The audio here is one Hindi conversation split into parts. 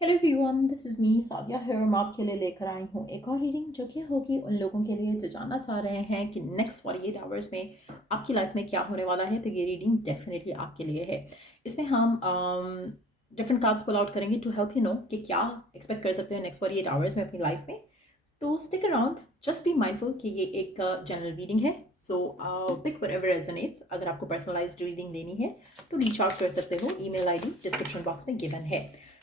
Hello everyone, this is me Sadia है और मैं आपके लिए लेकर आई हूँ एक और रीडिंग जो कि होगी उन लोगों के लिए जो जानना चाह रहे हैं कि नेक्स्ट 48 आवर्स में आपकी लाइफ में क्या होने वाला है। तो ये रीडिंग डेफिनेटली आपके लिए है। इसमें हम डिफरेंट कार्ड्स पुल आउट करेंगे टू हेल्प यू नो कि क्या एक्सपेक्ट कर सकते हैं नेक्स्ट 48 आवर्स में अपनी लाइफ में। तो stick around, just be mindful कि ये एक जनरल रीडिंग है। सो पिक व्हाटएवर रेजोनेट्स। अगर आपको पर्सनलाइज्ड रीडिंग लेनी है तो रीच आउट कर सकते हो। ईमेल आईडी डिस्क्रिप्शन बॉक्स में गिवन है।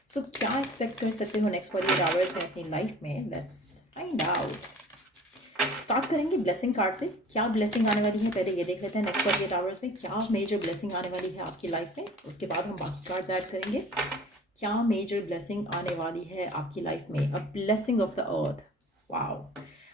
सो क्या एक्सपेक्ट कर सकते हो नेक्स्ट 48 आवर्स में अपनी लाइफ में, लेट्स फाइंड आउट। स्टार्ट करेंगे ब्लेसिंग कार्ड से। क्या ब्लेसिंग आने वाली है पहले ये देख लेते हैं। नेक्स्ट 48 आवर्स में क्या मेजर ब्लेसिंग आने वाली है आपकी लाइफ में, उसके बाद हम बाकी कार्ड्स ऐड करेंगे। क्या मेजर ब्लेसिंग आने वाली है आपकी लाइफ में? A blessing of the earth. Wow.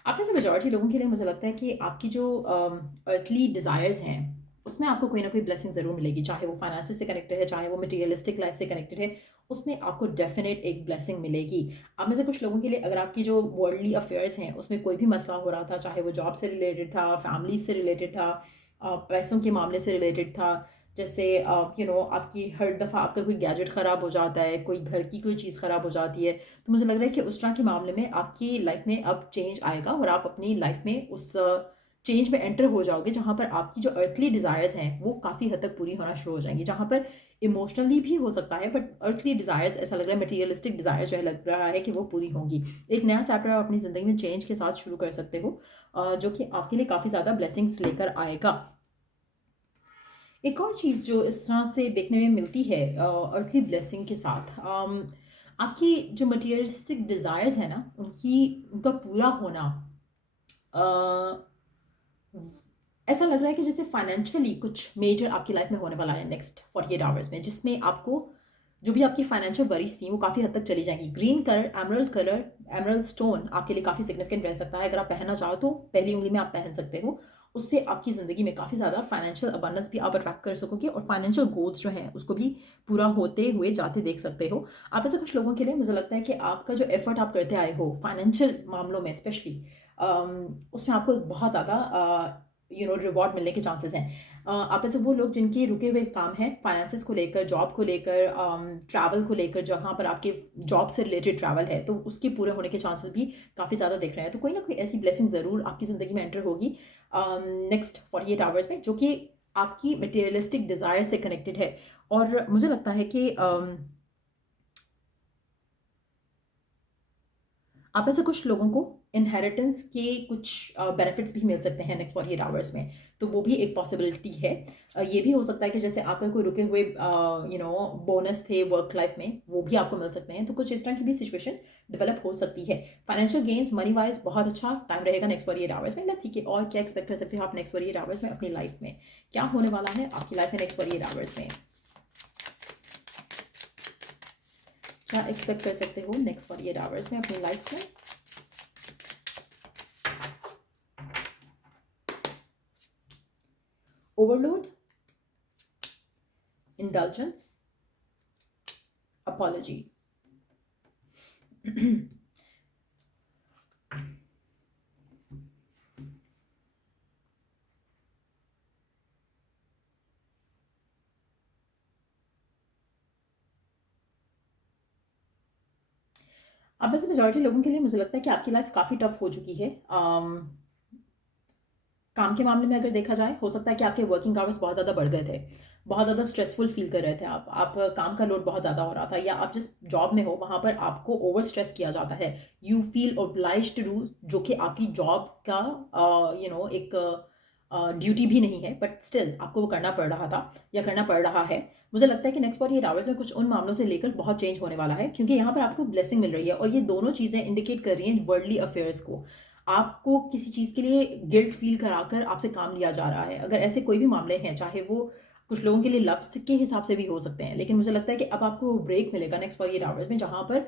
आप में से मेजॉरिटी लोगों के लिए मुझे लगता है कि आपकी जो अर्थली डिज़ायर्स हैं उसमें आपको कोई ना कोई ब्लेसिंग ज़रूर मिलेगी, चाहे वो फाइनेंस से कनेक्टेड है, चाहे वो मटेरियलिस्टिक लाइफ से कनेक्टेड है। उसमें आपको डेफिनेट एक ब्लेसिंग मिलेगी। आप में से कुछ लोगों के लिए अगर आपकी जो वर्ल्डली अफेयर्स हैं उसमें कोई भी मसला हो रहा था, चाहे वो जॉब से रिलेटेड था, फैमिली से रिलेटेड था, पैसों के मामले से रिलेटेड था, जैसे आपकी हर दफ़ा आपका कोई गैजेट ख़राब हो जाता है, कोई घर की कोई चीज़ ख़राब हो जाती है, तो मुझे लग रहा है कि उस तरह के मामले में आपकी लाइफ में अब चेंज आएगा और आप अपनी लाइफ में उस चेंज में एंटर हो जाओगे जहाँ पर आपकी जो अर्थली डिज़ायर्स हैं वो काफ़ी हद तक पूरी होना शुरू हो जाएंगी। जहाँ पर इमोशनली भी हो सकता है बट अर्थली डिज़ायर्स ऐसा लग रहा है, मटेरियलिस्टिक डिज़ायर्स जो है लग रहा है कि वो पूरी होंगी। एक नया चैप्टर आप अपनी ज़िंदगी में चेंज के साथ शुरू कर सकते हो, जो कि आपके लिए काफ़ी ज़्यादा ब्लेसिंग्स लेकर आएगा। एक और चीज़ जो इस तरह से देखने में मिलती है अर्थली ब्लेसिंग के साथ, आपकी जो मटेरियलिस्टिक डिज़ायर्स है ना उनका पूरा होना। अ, ऐसा लग रहा है कि जैसे फाइनेंशियली कुछ मेजर आपकी लाइफ में होने वाला है नेक्स्ट 48 आवर्स में, जिसमें आपको जो भी आपकी फाइनेंशियल वरीज थी वो काफ़ी हद तक चली जाएंगी। ग्रीन कलर, एमरल्ड स्टोन आपके लिए काफ़ी सिग्निफिकेंट रह सकता है। अगर आप पहनना चाहो तो पहली उंगली में आप पहन सकते हो। उससे आपकी ज़िंदगी में काफ़ी ज़्यादा फाइनेंशियल अबंडेंस भी आप अट्रैक्ट कर सकोगे और फाइनेंशियल गोल्स जो हैं उसको भी पूरा होते हुए जाते देख सकते हो। आप ऐसे कुछ लोगों के लिए मुझे लगता है कि आपका जो एफर्ट आप करते आए हो फाइनेंशियल मामलों में स्पेशली, उसमें आपको बहुत ज़्यादा रिवॉर्ड मिलने के चांसेस हैं। आप ऐसे वो लोग जिनके रुके हुए काम हैं फाइनेंसिस को लेकर, जॉब को लेकर, ट्रैवल को लेकर, जहाँ पर आपके जॉब से रिलेटेड ट्रैवल है तो उसके पूरे होने के चांसेस भी काफ़ी ज़्यादा दिख रहे हैं। तो कोई ना कोई ऐसी ब्लेसिंग ज़रूर आपकी ज़िंदगी में एंटर होगी नेक्स्ट 48 आवर्स में, जो कि आपकी मटेरियलिस्टिक डिज़ायर से कनेक्टेड है। और मुझे लगता है कि आप ऐसे कुछ लोगों को इनहेरिटेंस के कुछ बेनिफिट्स भी मिल सकते हैं नेक्स्ट 48 आवर्स में, तो वो भी एक पॉसिबिलिटी है। ये भी हो सकता है कि जैसे आपका कोई रुके हुए बोनस थे वर्क लाइफ में वो भी आपको मिल सकते हैं, तो कुछ इस तरह की भी सिचुएशन डेवलप हो सकती है। फाइनेंशियल गेन्स मनी वाइज बहुत अच्छा टाइम रहेगा नेक्स्ट 48 आवर्स में। लेट्स सी कि और क्या एक्सपेक्ट कर सकते हो आप नेक्स्ट 48 आवर्स में अपनी लाइफ में, क्या होने वाला है आपकी लाइफ में नेक्स्ट 48 आवर्स में। क्या एक्सपेक्ट कर सकते हो नेक्स्ट 48 आवर्स में अपनी लाइफ में। Overload, indulgence, apology। अब वैसे मेजॉरिटी लोगों के लिए मुझे लगता है कि आपकी लाइफ काफ़ी टफ हो चुकी है। काम के मामले में अगर देखा जाए हो सकता है कि आपके वर्किंग आवर्स बहुत ज़्यादा बढ़ गए थे, बहुत ज़्यादा स्ट्रेसफुल फील कर रहे थे आप काम का लोड बहुत ज़्यादा हो रहा था, या आप जिस जॉब में हो वहाँ पर आपको ओवर स्ट्रेस किया जाता है। You feel oblige to do जो कि आपकी जॉब का एक ड्यूटी भी नहीं है, बट स्टिल आपको वो करना पड़ रहा था या करना पड़ रहा है। मुझे लगता है कि नेक्स्ट 48 आवर्स में कुछ उन मामलों से लेकर बहुत चेंज होने वाला है, क्योंकि यहाँ पर आपको ब्लेसिंग मिल रही है और ये दोनों चीज़ें इंडिकेट कर रही हैं वर्ल्डली अफेयर्स को। आपको किसी चीज़ के लिए गिल्ट फील कराकर आपसे काम लिया जा रहा है। अगर ऐसे कोई भी मामले हैं, चाहे वो कुछ लोगों के लिए लव्स के हिसाब से भी हो सकते हैं, लेकिन मुझे लगता है कि अब आपको ब्रेक मिलेगा नेक्स्ट 48 आवर्स में, जहाँ पर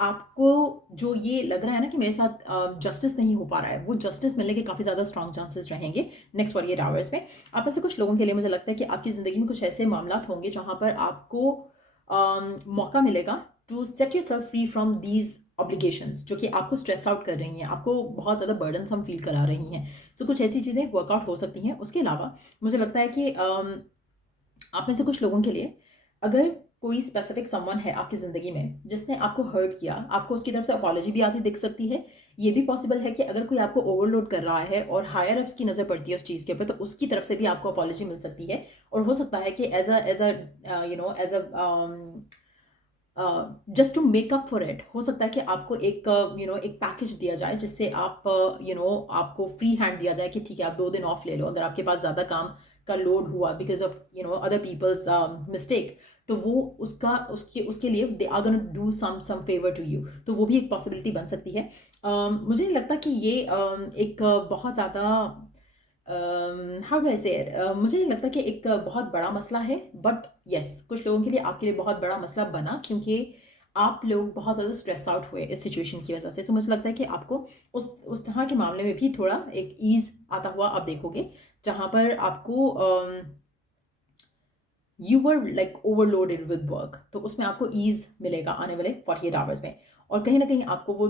आपको जो ये लग रहा है ना कि मेरे साथ जस्टिस नहीं हो पा रहा है, वो जस्टिस मिलने के काफ़ी ज़्यादा स्ट्रॉन्ग चांसेस रहेंगे नेक्स्ट 48 आवर्स में। आप ऐसे कुछ लोगों के लिए मुझे लगता है कि आपकी ज़िंदगी में कुछ ऐसे मामला होंगे जहाँ पर आपको मौका मिलेगा to set yourself free from these obligations, जो कि आपको स्ट्रेस आउट कर रही हैं, आपको बहुत ज़्यादा बर्डन हम फील करा रही हैं। सो कुछ ऐसी चीज़ें वर्कआउट हो सकती हैं। उसके अलावा मुझे लगता है कि आप में से कुछ लोगों के लिए अगर कोई स्पेसिफिक समवन है आपकी ज़िंदगी में जिसने आपको हर्ट किया, आपको उसकी तरफ से अपॉलॉजी भी आती दिख सकती है। ये भी पॉसिबल है कि अगर कोई आपको ओवरलोड कर रहा है और हायर अप्स की नज़र पड़ती है उस चीज़ के ऊपर, तो उसकी तरफ से भी आपको अपॉलॉजी मिल सकती है। और हो सकता है कि just to make up for it, हो सकता है कि आपको एक एक पैकेज दिया जाए जिससे आप आपको फ्री हैंड दिया जाए कि ठीक है आप 2 दिन ऑफ ले लो अगर आपके पास ज़्यादा काम का लोड हुआ because of other people's mistake. तो वो उसका उसके उसके लिए they are gonna do some favour to you, तो वो भी एक पॉसिबिलिटी बन सकती है। मुझे नहीं लगता कि ये एक बहुत ज़्यादा हाउ डू आई से इट, मुझे नहीं लगता कि एक बहुत बड़ा मसला है, बट यस कुछ लोगों के लिए आपके लिए बहुत बड़ा मसला बना क्योंकि आप लोग बहुत ज़्यादा स्ट्रेस आउट हुए इस सिचुएशन की वजह से। तो मुझे लगता है कि आपको उस तरह के मामले में भी थोड़ा एक ईज़ आता हुआ आप देखोगे, जहाँ पर आपको you were like overloaded with work, तो उसमें आपको ईज़ मिलेगा आने वाले 48 आवर्स में। और कहीं ना कहीं आपको वो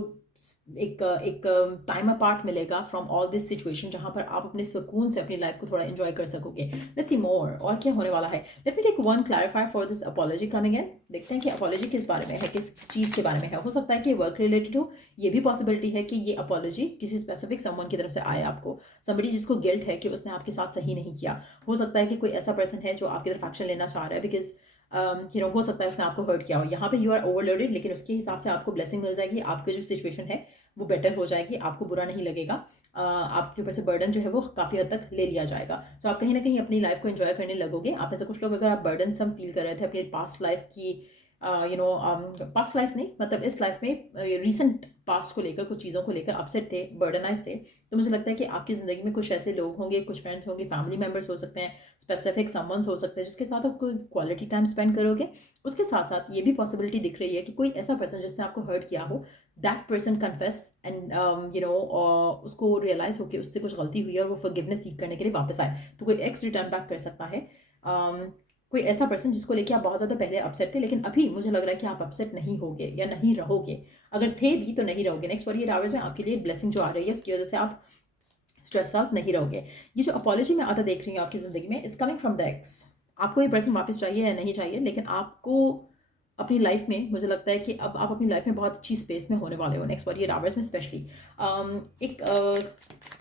एक एक टाइम अपार्ट मिलेगा फ्रॉम ऑल दिस सिचुएशन, जहाँ पर आप अपने सुकून से अपनी लाइफ को थोड़ा एंजॉय कर सकोगे। लेट्स सी मोर, और क्या होने वाला है। Let me take one clarify for this apology coming in. देखते हैं कि अपॉलॉजी किस बारे में है, किस चीज़ के बारे में है। हो सकता है कि वर्क रिलेटेड हो, ये भी पॉसिबिलिटी है कि ये अपॉलॉजी किसी स्पेसिफिक समवन की तरफ से आए आपको, समबडी जिसको गिल्ट है कि उसने आपके साथ सही नहीं किया। हो सकता है कि कोई ऐसा पर्सन है जो आपकी तरफ एक्शन लेना चाह रहा है बिकॉज हो सकता है उसने आपको हर्ट किया हो। यहाँ पे यू आर ओवरलोडेड, लेकिन उसके हिसाब से आपको ब्लेसिंग मिल जाएगी, आपकी जो सिचुएशन है वो बेटर हो जाएगी, आपको बुरा नहीं लगेगा। आपके ऊपर से बर्डन जो है वो काफ़ी हद तक ले लिया जाएगा। सो आप कहीं ना कहीं अपनी लाइफ को एंजॉय करने लगोगे। आप में से कुछ लोग अगर आप बर्डन सम फील कर रहे थे अपनी पास्ट लाइफ की, पास्ट लाइफ नहीं मतलब इस लाइफ में रिसेंट पास्ट को लेकर, कुछ चीज़ों को लेकर अपसेट थे, बर्डनाइज थे, तो मुझे लगता है कि आपकी ज़िंदगी में कुछ ऐसे लोग होंगे, कुछ फ्रेंड्स होंगे, फैमिली मेम्बर्स हो सकते हैं, स्पेसिफिक समवंस हो सकते हैं जिसके साथ आप कोई क्वालिटी टाइम स्पेंड करोगे। उसके साथ साथ ये भी पॉसिबिलिटी दिख रही है कि कोई ऐसा पर्सन जिसने आपको हर्ट किया हो, दैट पर्सन कन्फेस एंड उसको रियलाइज़ हो कि उससे कुछ गलती हुई है और वो फॉरगिवनेस सीख करने के लिए वापस आए। तो कोई एक्स रिटर्न बैक कर सकता है। कोई ऐसा पर्सन जिसको लेके आप बहुत ज़्यादा पहले अपसेट थे, लेकिन अभी मुझे लग रहा है कि आप अपसेट नहीं होगे या नहीं रहोगे। अगर थे भी तो नहीं रहोगे। नेक्स्ट 48 आवर्स में आपके लिए ब्लेसिंग जो आ रही है उसकी वजह से आप स्ट्रेस आउट नहीं रहोगे। ये जो अपॉलॉजी मैं आता देख रही हूँ आपकी ज़िंदगी में, it's coming from the x. आपको ये पर्सन वापस चाहिए या नहीं चाहिए, लेकिन आपको अपनी लाइफ में मुझे लगता है कि अब आप अपनी लाइफ में बहुत अच्छी स्पेस में होने वाले हो नेक्स्ट 48 आवर्स में स्पेशली। एक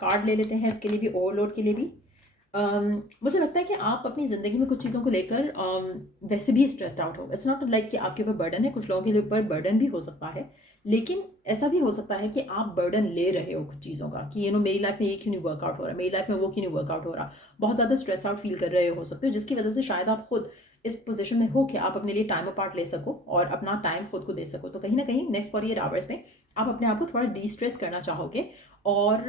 कार्ड ले लेते हैं इसके लिए भी, ओवरलोड के लिए भी। मुझे लगता है कि आप अपनी ज़िंदगी में कुछ चीज़ों को लेकर वैसे भी स्ट्रेस्ड आउट हो। इट्स नॉट लाइक कि आपके ऊपर बर्डन है, कुछ लोगों के ऊपर बर्डन भी हो सकता है, लेकिन ऐसा भी हो सकता है कि आप बर्डन ले रहे हो कुछ चीज़ों का कि मेरी लाइफ में ये क्यों नहीं वर्कआउट हो रहा, मेरी लाइफ में वो क्यों नहीं वर्कआउट हो रहा। बहुत ज़्यादा स्ट्रेस आउट फील कर रहे हो सकते हो, जिसकी वजह से शायद आप खुद इस पोजीशन में हो कि आप अपने लिए टाइम अपार्ट ले सको और अपना टाइम खुद को दे सको। तो कहीं ना कहीं नेक्स्ट 48 आवर्स में आप अपने आप को थोड़ा डी स्ट्रेस करना चाहोगे और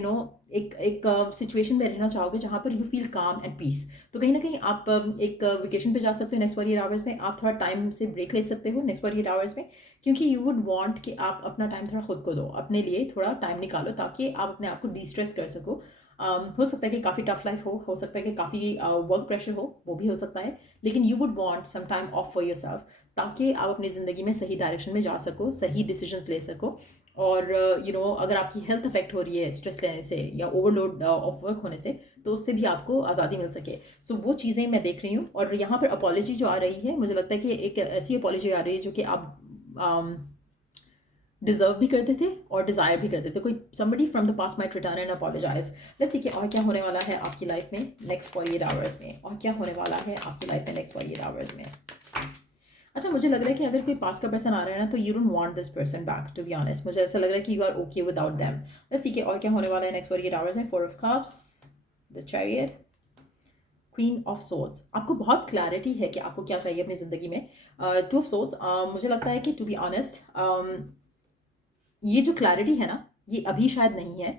एक सिचुएशन में रहना चाहोगे जहाँ पर you feel calm and peace. तो कहीं ना कहीं आप एक वेकेशन पे जा सकते हो नेक्स्ट 48 आवर्स में। आप थोड़ा टाइम से ब्रेक ले सकते हो नेक्स्ट 48 आवर्स में, क्योंकि यू वुड वांट कि आप अपना टाइम थोड़ा खुद को दो, अपने लिए थोड़ा टाइम निकालो ताकि आप अपने आप को डी स्ट्रेस कर सको। हो सकता है कि काफ़ी टफ लाइफ हो सकता है कि काफ़ी वर्क प्रेशर हो, वो भी हो सकता है, लेकिन you would want some time off for yourself ताकि आप अपनी ज़िंदगी में सही डायरेक्शन में जा सको, सही डिसीजंस ले सको। और अगर आपकी हेल्थ अफेक्ट हो रही है स्ट्रेस लेने से या ओवरलोड ऑफ वर्क होने से, तो उससे भी आपको आज़ादी मिल सके। सो वो चीज़ें मैं देख रही हूँ। और यहाँ पर अपॉलॉजी जो आ रही है, मुझे लगता है कि एक ऐसी अपॉलॉजी आ रही है जो कि आप डिजर्व भी करते थे और डिज़ायर भी करते थे। कोई somebody from the past might return and apologize। Let's see कि और क्या होने वाला है आपकी लाइफ में नेक्स्ट 48 आवर्स में, और क्या होने वाला है आपकी लाइफ में नेक्स्ट 48 आवर्स में। अच्छा, मुझे लग रहा है कि अगर कोई पास का पर्सन आ रहा है ना, तो you don't want this person back, to be honest. मुझे ऐसा लग रहा है कि you are okay without them. Let's see कि और क्या होने वाला है नेक्स्ट 48 आवर्स में। 4 of cups, the chariot, queen of swords. आपको बहुत क्लैरिटी है कि आपको क्या चाहिए अपनी ज़िंदगी में। 2 ऑफ सोर्ड्स, मुझे लगता है कि टू बी ऑनेस्ट ये जो क्लैरिटी है ना, ये अभी शायद नहीं है,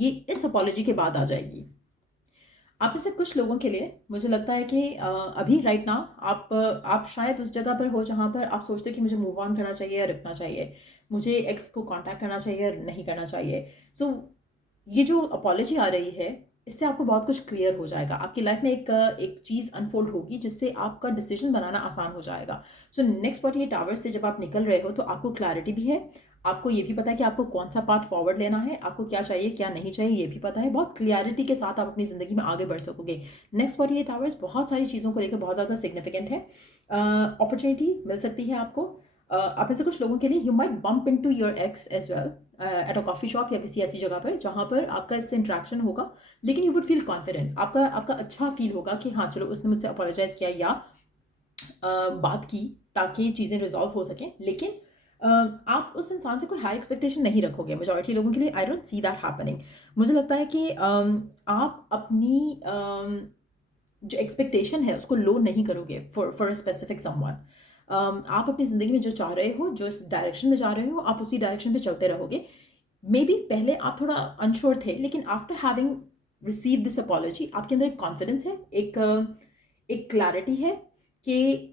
ये इस अपॉलॉजी के बाद आ जाएगी। आप में से कुछ लोगों के लिए मुझे लगता है कि अभी राइट नाउ आप शायद उस जगह पर हो जहाँ पर आप सोचते हो कि मुझे मूव ऑन करना चाहिए या रखना चाहिए, मुझे एक्स को कांटेक्ट करना चाहिए या नहीं करना चाहिए। सो ये जो अपॉलॉजी आ रही है, इससे आपको बहुत कुछ क्लियर हो जाएगा। आपकी लाइफ में एक चीज़ अनफोल्ड होगी जिससे आपका डिसीजन बनाना आसान हो जाएगा। सो नेक्स्ट 48 आवर्स से जब आप निकल रहे हो तो आपको क्लैरिटी भी है, आपको ये भी पता है कि आपको कौन सा पाथ फॉरवर्ड लेना है, आपको क्या चाहिए क्या नहीं चाहिए ये भी पता है। बहुत क्लियरिटी के साथ आप अपनी ज़िंदगी में आगे बढ़ सकोगे। नेक्स्ट 48 आवर्स बहुत सारी चीज़ों को लेकर बहुत ज़्यादा सिग्निफिकेंट है। अपॉर्चुनिटी मिल सकती है आपको। आप में से कुछ लोगों के लिए you might bump into your ex as well at a coffee shop या किसी ऐसी जगह पर जहाँ पर आपका इससे इंट्रैक्शन होगा, लेकिन यू वुड फील कॉन्फिडेंट। आपका आपका अच्छा फील होगा कि हाँ चलो उसने मुझसे अपोलोजाइज़ किया या बात की ताकि चीज़ें रिजॉल्व हो सकें। लेकिन आप उस इंसान से कोई हाई एक्सपेक्टेशन नहीं रखोगे। मेजॉरिटी लोगों के लिए I don't see that happening. मुझे लगता है कि आप अपनी जो एक्सपेक्टेशन है उसको लो नहीं करोगे फॉर अ स्पेसिफिक समवन। आप अपनी ज़िंदगी में जो चाह रहे हो, जो इस डायरेक्शन में जा रहे हो, आप उसी डायरेक्शन पे चलते रहोगे। मे बी पहले आप थोड़ा अनश्योर थे, लेकिन after having receive this apology आपके अंदर एक कॉन्फिडेंस है, एक क्लैरिटी है कि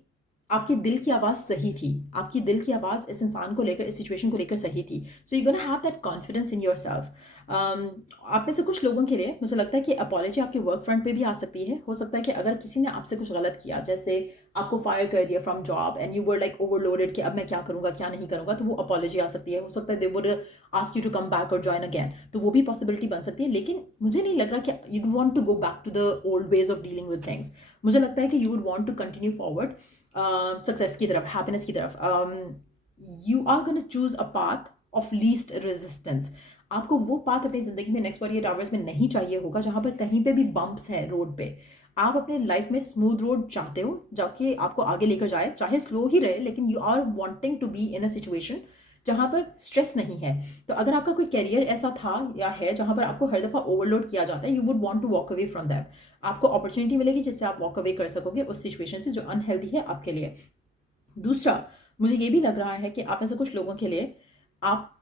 आपके दिल की आवाज़ सही थी। आपकी दिल की आवाज़ इस इंसान को लेकर, इस सिचुएशन को लेकर सही थी। So you gonna have that confidence in yourself. आप में से कुछ लोगों के लिए मुझे लगता है कि अपॉलॉजी आपके वर्क फ्रंट पे भी आ सकती है। हो सकता है कि अगर किसी ने आपसे कुछ गलत किया, जैसे आपको फायर कर दिया from job and you were like overloaded कि अब मैं क्या करूँगा क्या नहीं करूँगा, तो वो अपॉलॉजी आ सकती है। हो सकता है they would ask you to come back और जॉइन अगैन, तो वो भी पॉसिबिलिटी बन सकती है। लेकिन मुझे नहीं लग रहा कि you want to go back to the old ways of dealing with things. मुझे लगता है कि you would want to continue forward success की तरफ, हैप्पीनेस की तरफ। You are gonna choose a path of least resistance. आपको वो पाथ अपनी ज़िंदगी में नेक्स्ट 48 आवर्स में नहीं चाहिए होगा जहाँ पर कहीं पे भी बम्प्स हैं रोड पे। आप अपने लाइफ में स्मूथ रोड चाहते हो, जाके आपको आगे लेकर जाए, चाहे स्लो ही रहे, लेकिन you are wanting to be in a situation जहाँ पर स्ट्रेस नहीं है। तो अगर आपका कोई करियर ऐसा था या है जहाँ पर आपको हर दफ़ा ओवरलोड किया जाता है, you would want to walk away from that. आपको अपॉर्चुनिटी मिलेगी जिससे आप वॉक अवे कर सकोगे उस सिचुएशन से जो अनहेल्दी है आपके लिए। दूसरा, मुझे ये भी लग रहा है कि आप में से कुछ लोगों के लिए आप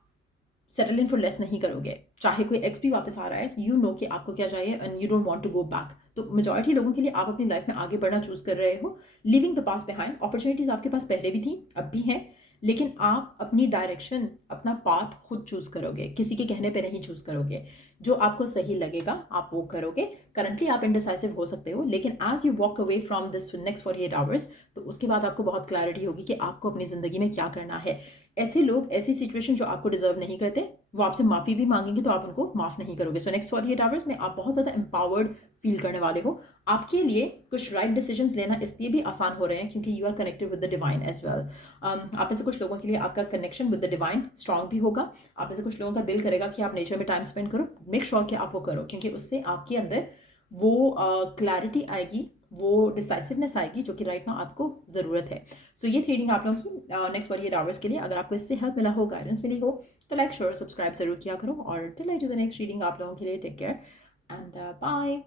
सेटल इन फॉर लेस नहीं करोगे। चाहे कोई एक्स भी वापस आ रहा है, यू नो कि आपको क्या चाहिए and you don't want to go back. तो मेजॉरिटी लोगों के लिए आप अपनी लाइफ में आगे बढ़ना चूज कर रहे हो, living the past behind. Opportunities आपके पास पहले भी थी, अब भी हैं, लेकिन आप अपनी डायरेक्शन, अपना पाथ खुद चूज करोगे, किसी के कहने पे नहीं चूज करोगे। जो आपको सही लगेगा आप वो करोगे। करंटली आप इनडिसाइसिव हो सकते हो, लेकिन as you walk away from this next 48 hours, तो उसके बाद आपको बहुत क्लैरिटी होगी कि आपको अपनी ज़िंदगी में क्या करना है। ऐसे लोग, ऐसी सिचुएशन जो आपको डिजर्व नहीं करते, वो आपसे माफ़ी भी मांगेंगे तो आप उनको माफ़ नहीं करोगे। सो नेक्स्ट 48 आवर्स में आप बहुत ज़्यादा एम्पावर्ड फील करने वाले हो। आपके लिए कुछ राइट डिसीजंस लेना इसलिए भी आसान हो रहे हैं क्योंकि you are connected with the divine as well. आप में से कुछ लोगों के लिए आपका connection with the divine strong भी होगा। आप में से कुछ लोगों का दिल करेगा कि आप नेचर में टाइम स्पेंड करो। मेक श्योर कि आप वो करो, क्योंकि उससे आपके अंदर वो क्लैरिटी आएगी, वो डिसाइसिवनेस आएगी जो कि राइट नाउ आपको ज़रूरत है। सो ये रीडिंग आप लोगों की नेक्स्ट 48 आवर्स के लिए। अगर आपको इससे हेल्प मिला हो, गाइडेंस मिली हो, तो लाइक शेयर सब्सक्राइब जरूर किया करो। और till I do the next reading, आप लोगों के लिए टेक केयर एंड बाय।